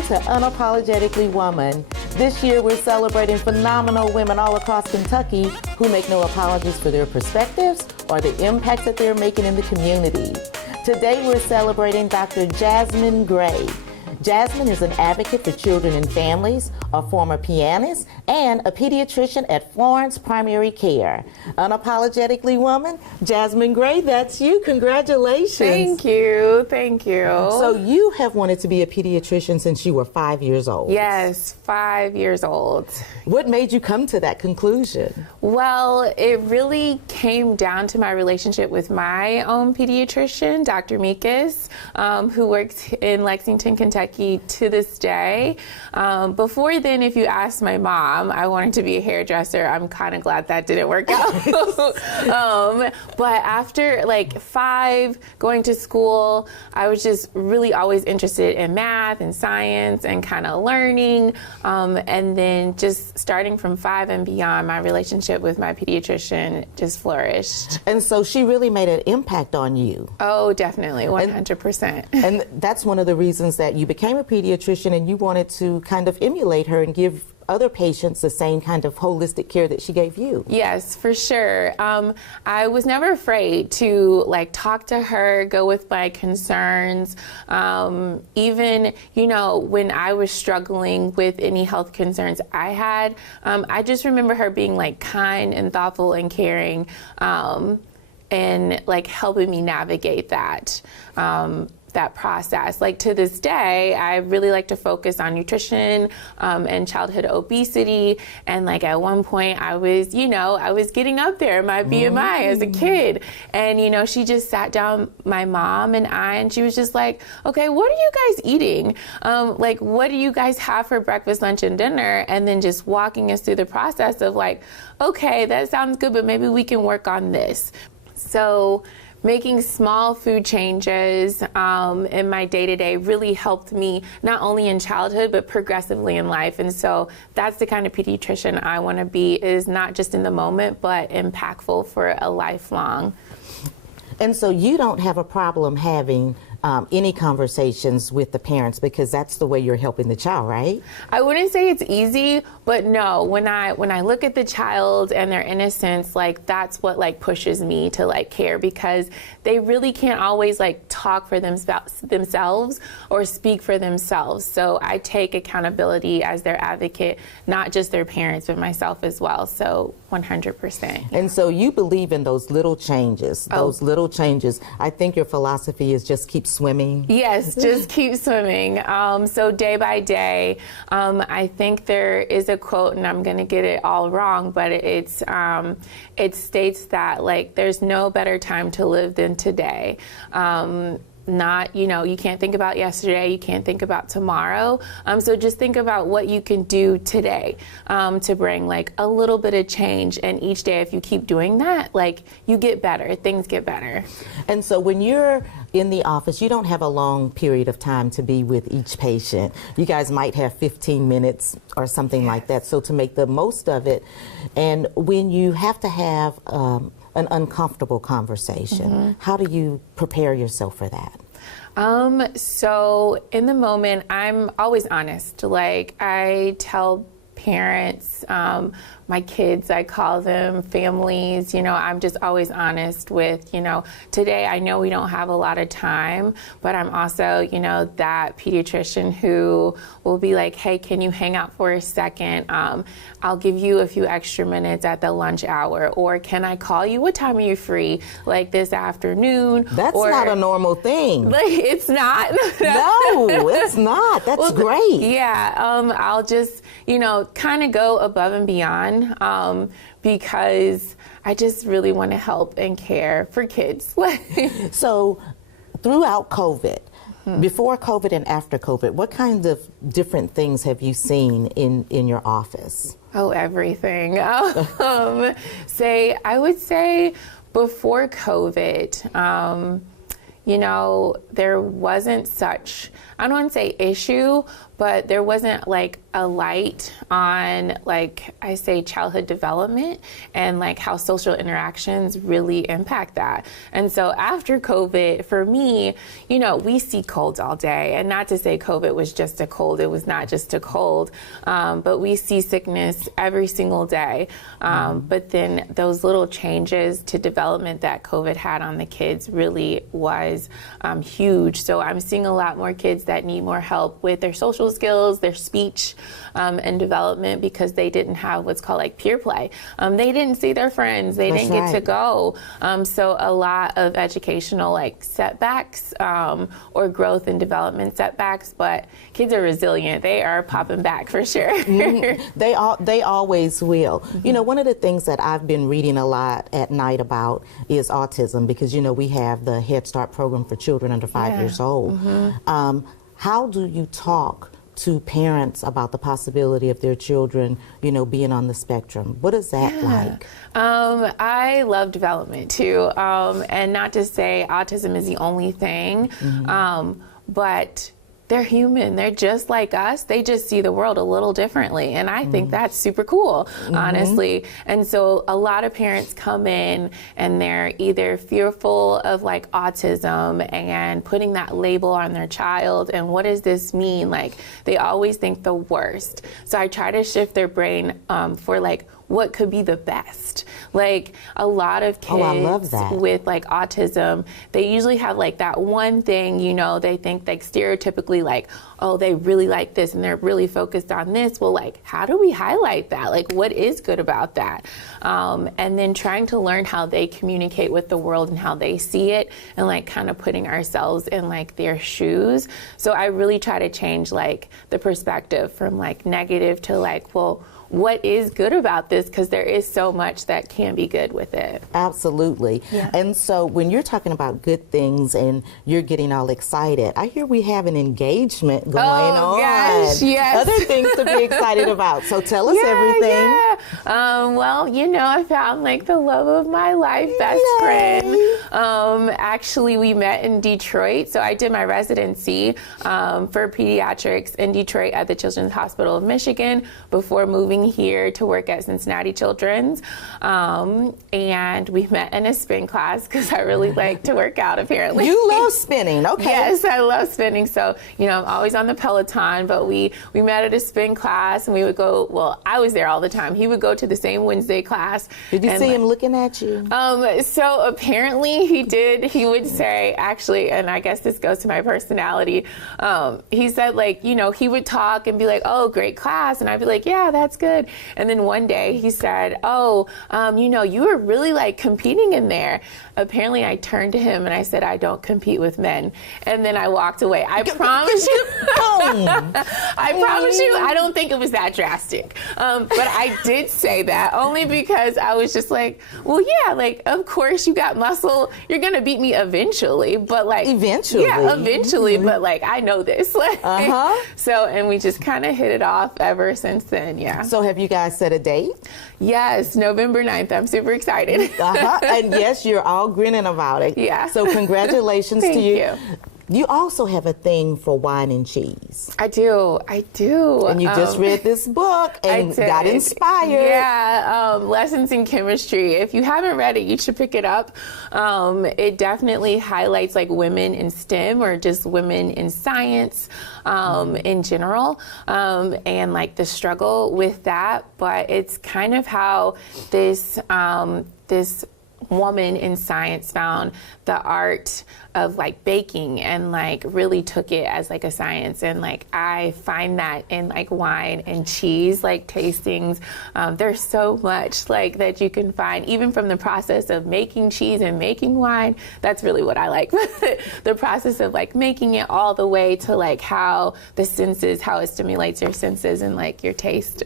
Welcome to Unapologetically Woman. This year we're celebrating phenomenal women all across Kentucky who make no apologies for their perspectives or the impact that they're making in the community. Today we're celebrating Dr. Jasmine Gray. Jasmine is an advocate for children and families, a former pianist, and a pediatrician at Florence Primary Care. Unapologetically Woman, Jasmine Gray, that's you. Congratulations. Thank you. Thank you. So you have wanted to be a pediatrician since you were 5 years old. Yes, 5 years old. What made you come to that conclusion? Well, it really came down to my relationship with my own pediatrician, Dr. Mikas, who works in Lexington, Kentucky to this day. Before then, if you asked my mom, I wanted to be a hairdresser. I'm kind of glad that didn't work out. But after like 5, going to school, I was just really always interested in math and science and kind of learning. And then just starting from 5 and beyond, my relationship with my pediatrician just flourished. And so she really made an impact on you. Oh, definitely, 100%. And that's one of the reasons that you became a pediatrician and you wanted to kind of emulate her and give other patients the same kind of holistic care that she gave you. Yes, for sure. I was never afraid to talk to her, go with my concerns. Even, when I was struggling with any health concerns I had, I just remember her being kind and thoughtful and caring, and helping me navigate that process. To this day, I really like to focus on nutrition and childhood obesity. And at one point I was, I was getting up there, my BMI as a kid. And, she just sat down, my mom and I, and she was just like, okay, what are you guys eating? What do you guys have for breakfast, lunch, and dinner? And then just walking us through the process of okay, that sounds good, but maybe we can work on this. So making small food changes in my day-to-day really helped me not only in childhood but progressively in life. And so that's the kind of pediatrician I want to be, is not just in the moment but impactful for a lifelong. And so you don't have a problem having any conversations with the parents because that's the way you're helping the child, right? I wouldn't say it's easy, but no, when I look at the child and their innocence, that's what pushes me to care, because they really can't always talk for themselves or speak for themselves. So I take accountability as their advocate, not just their parents, but myself as well. So 100%. And so you believe in those little changes, I think your philosophy is just keep swimming. Yes, just keep swimming. So day by day, I think there is a quote, and I'm going to get it all wrong, but it states that there's no better time to live than today. You can't think about yesterday, you can't think about tomorrow. So just think about what you can do today to bring a little bit of change. And each day, if you keep doing that, you get better, things get better. And so when you're in the office, you don't have a long period of time to be with each patient. You guys might have 15 minutes or something like that. So to make the most of it, and when you have to have an uncomfortable conversation, how do you prepare yourself for that? So in the moment, I'm always honest. I tell parents, my kids, I call them families, I'm just always honest with, today I know we don't have a lot of time, but I'm also, that pediatrician who will be like, hey, can you hang out for a second? I'll give you a few extra minutes at the lunch hour, or can I call you? What time are you free? This afternoon? That's not a normal thing. It's not. No, it's not. That's great. Yeah, I'll just, kind of go above and beyond. Because I just really want to help and care for kids. So throughout COVID, before COVID and after COVID, what kinds of different things have you seen in your office? Oh, everything. I would say before COVID, you know, there wasn't such, I don't want to say issue, but there wasn't like a light on, like I say, childhood development and like how social interactions really impact that. And so after COVID, for me, you know, we see colds all day, and not to say COVID was just a cold, it was not just a cold, but we see sickness every single day. But then those little changes to development that COVID had on the kids really was huge. So I'm seeing a lot more kids that need more help with their social skills, their speech, and development, because they didn't have what's called like peer play. They didn't see their friends, they didn't get to go. So a lot of educational like setbacks or growth and development setbacks, but kids are resilient. They are popping back for sure. They always will. You know, one of the things that I've been reading a lot at night about is autism, because, you know, we have the Head Start program for children under 5 years old. How do you talk to parents about the possibility of their children, you know, being on the spectrum? What is that like? I love development too. And not to say autism is the only thing, but they're human. They're just like us. They just see the world a little differently. And I think that's super cool, honestly. And so a lot of parents come in and they're either fearful of like autism and putting that label on their child. And what does this mean? Like, they always think the worst. So I try to shift their brain for like, what could be the best? Like, a lot of kids with like autism, they usually have like that one thing, you know, they think like stereotypically like, oh, they really like this and they're really focused on this. Well, like, how do we highlight that? Like, what is good about that? And then trying to learn how they communicate with the world and how they see it, and like kind of putting ourselves in like their shoes. So I really try to change like the perspective from like negative to like, well, what is good about this? Because there is so much that can be good with it. Absolutely. Yeah. And so when you're talking about good things and you're getting all excited, I hear we have an engagement going on. Gosh, yes. Other things to be excited about. So tell us everything. Well, you know, I found like the love of my life, best friend. Actually, we met in Detroit. So I did my residency for pediatrics in Detroit at the Children's Hospital of Michigan before moving here to work at Cincinnati Children's, and we met in a spin class because I really like to work out, apparently. You love spinning, okay. Yes, I love spinning. So, you know, I'm always on the Peloton, but we met at a spin class and we would go, well, I was there all the time. He would go to the same Wednesday class. Did you see him looking at you? So apparently he did. He would say, actually, and I guess this goes to my personality, he said, like, you know, he would talk and be like, oh, great class. And I'd be like, yeah, that's good. And then one day he said, oh, you know, you were really like competing in there. Apparently I turned to him and I said, I don't compete with men. And then I walked away. I promise you, I promise you, I don't think it was that drastic. But I did say that only because I was just like, well, yeah, like, of course you got muscle. You're going to beat me eventually, but like, eventually, but like, I know this. So, and we just kind of hit it off ever since then. Yeah. So have you guys set a date? Yes, November 9th. I'm super excited. And yes, you're all grinning about it. Yeah. So congratulations to you. Thank you. You also have a thing for wine and cheese. I do. And you just read this book and got inspired. Yeah, Lessons in Chemistry. If you haven't read it, you should pick it up. It definitely highlights like women in STEM or just women in science in general, and like the struggle with that. But it's kind of how this woman in science found the art of like baking and like really took it as like a science. And like I find that in like wine and cheese, like tastings, there's so much like that you can find even from the process of making cheese and making wine. That's really what I like. The process of like making it all the way to like how the senses, how it stimulates your senses and like your taste.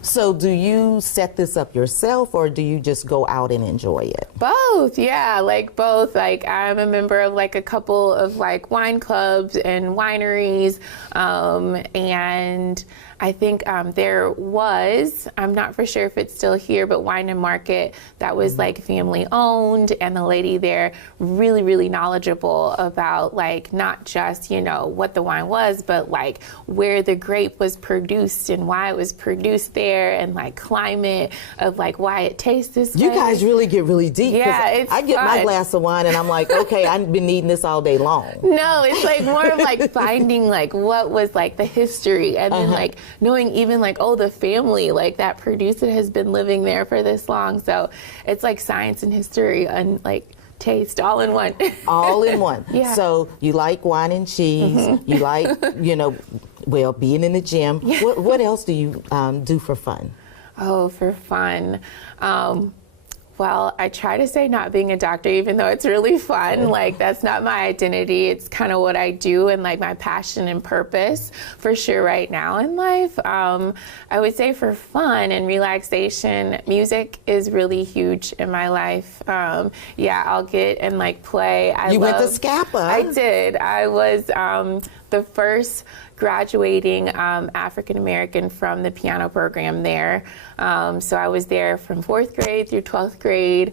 So do you set this up yourself or do you just go out and enjoy it? Both, yeah, like both. Like I'm a member of like a couple of like wine clubs and wineries, and I think there was, I'm not for sure if it's still here, but Wine and Market that was like family owned, and the lady there really, really knowledgeable about like not just, you know, what the wine was, but like where the grape was produced and why it was produced there, and like climate of like why it tastes this way. You guys really get really deep. Yeah, it's I get fun. my glass of wine and I'm like, okay, I've been eating this all day long. No, it's like more of like finding like what was like the history, and then like knowing even like, oh, the family like that produced it has been living there for this long. So it's like science and history and like taste all in one. All in one. Yeah. So you like wine and cheese. You like, you know, well, being in the gym. Yeah. What else do you do for fun? Oh, for fun. Well, I try to say not being a doctor, even though it's really fun. Like, that's not my identity. It's kind of what I do and like my passion and purpose for sure right now in life. I would say for fun and relaxation, music is really huge in my life. Yeah, I'll get and like play. You went to Scapa. I did. I was the first graduating African-American from the piano program there. So I was there from 4th grade through 12th grade.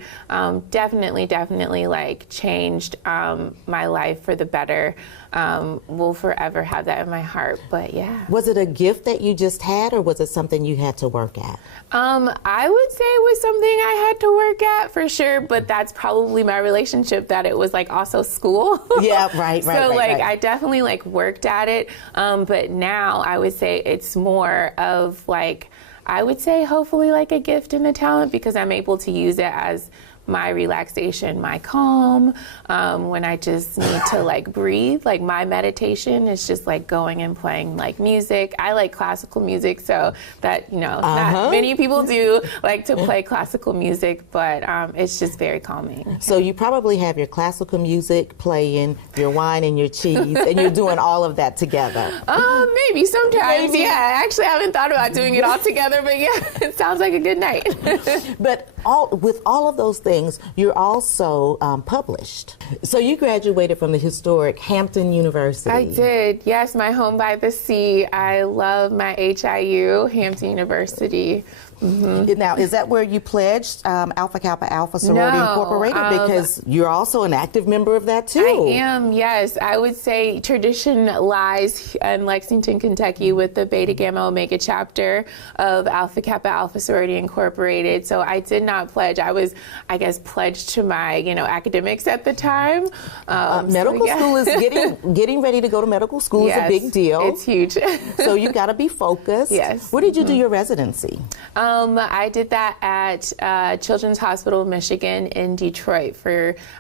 Definitely like changed my life for the better. Will forever have that in my heart, but yeah. Was it a gift that you just had, or was it something you had to work at? I would say it was something I had to work at for sure, but that's probably my relationship, that it was like also school. Yeah, right. So like I definitely like worked at it, but now I would say it's more of like, I would say hopefully like a gift and a talent, because I'm able to use it as my relaxation, my calm, when I just need to like breathe. Like my meditation is just like going and playing like music. I like classical music, so that, you know, not many people do like to play classical music, but it's just very calming. So you probably have your classical music playing, your wine and your cheese, and you're doing all of that together. Maybe sometimes, yeah. I actually haven't thought about doing it all together, but yeah, it sounds like a good night. But with all of those things, you're also published. So you graduated from the historic Hampton University. I did, yes, my home by the sea. I love my HIU, Hampton University. Now, is that where you pledged Alpha Kappa Alpha Sorority Incorporated? Because you're also an active member of that too. I am, yes. I would say tradition lies in Lexington, Kentucky with the Beta Gamma Omega chapter of Alpha Kappa Alpha Sorority Incorporated. So I did not pledge. I was, I guess, pledged to my, you know, academics at the time. Medical school is getting ready to go to medical school is a big deal. It's huge. So you've got to be focused. Yes. Where did you do your residency? I did that at Children's Hospital of Michigan in Detroit.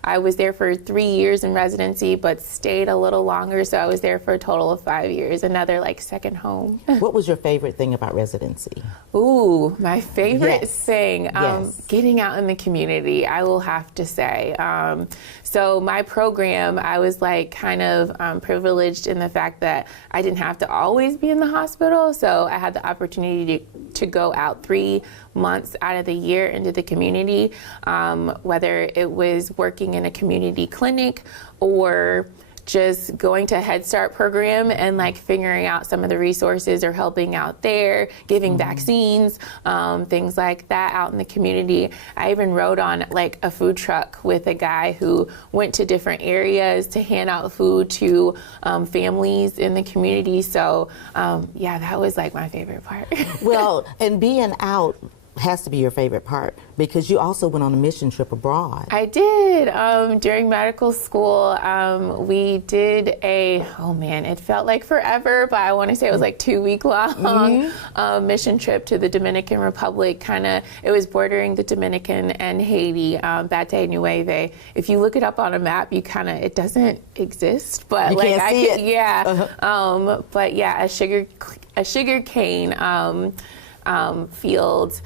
I was there for 3 years in residency, but stayed a little longer, so I was there for a total of 5 years. Another like second home. What was your favorite thing about residency? Ooh, my favorite thing, Yes. getting out in the community, I will have to say. So my program, I was like kind of privileged in the fact that I didn't have to always be in the hospital. So I had the opportunity to go out 3 months out of the year into the community, whether it was working in a community clinic or just going to a Head Start program and like figuring out some of the resources or helping out there, giving vaccines, things like that out in the community. I even rode on like a food truck with a guy who went to different areas to hand out food to families in the community. So yeah, that was like my favorite part. Well, and being out has to be your favorite part, because you also went on a mission trip abroad. I did. During medical school, we did it felt like forever, but I want to say it was like 2-week long mission trip to the Dominican Republic. It was bordering the Dominican and Haiti, Bate Nueve. If you look it up on a map, it doesn't exist, but you like can't see it. Yeah. But yeah, a sugar cane field.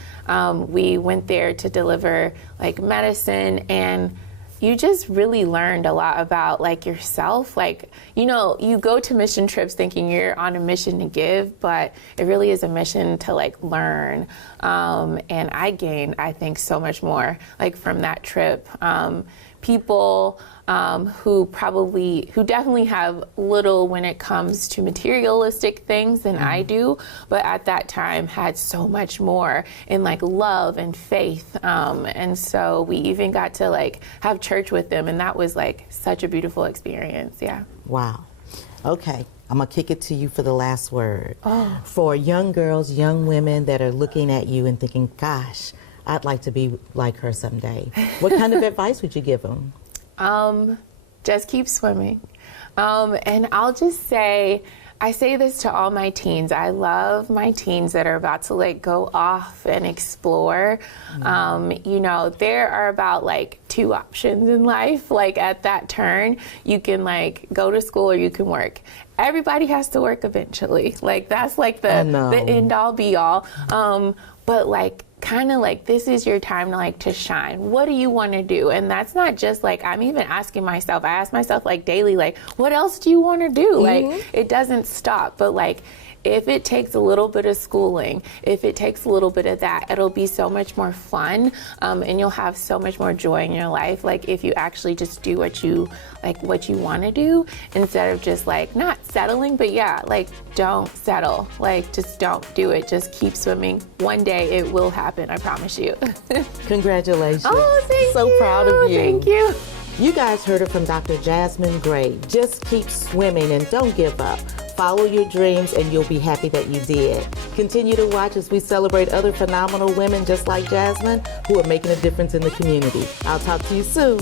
We went there to deliver like medicine, and you just really learned a lot about like yourself. Like, you know, you go to mission trips thinking you're on a mission to give, but it really is a mission to like learn. And I gained, I think, so much more like from that trip. people who definitely have little when it comes to materialistic things than I do, but at that time had so much more in like love and faith. And so we even got to like have church with them, and that was like such a beautiful experience. Yeah. Wow. Okay. I'm going to kick it to you for the last word. Oh. For young girls, young women that are looking at you and thinking, gosh, I'd like to be like her someday. What kind of advice would you give them? Just keep swimming. And I'll just say, I say this to all my teens. I love my teens that are about to like go off and explore. You know, there are about like 2 options in life. Like at that turn, you can like go to school or you can work. Everybody has to work eventually. Like that's like the end all be all. But like kind of like this is your time to like to shine. What do you want to do? And that's not just like, I'm even asking myself, I ask myself like daily, like, what else do you want to do? Like it doesn't stop, but like if it takes a little bit of schooling, if it takes a little bit of that, it'll be so much more fun, and you'll have so much more joy in your life. Like if you actually just do what you want to do instead of just like not settling, but yeah, like don't settle. Like just don't do it. Just keep swimming. One day it will happen. I promise you. Congratulations. Oh, thank you. So proud of you. Thank you. You guys heard it from Dr. Jasmine Gray. Just keep swimming and don't give up. Follow your dreams and you'll be happy that you did. Continue to watch as we celebrate other phenomenal women just like Jasmine who are making a difference in the community. I'll talk to you soon.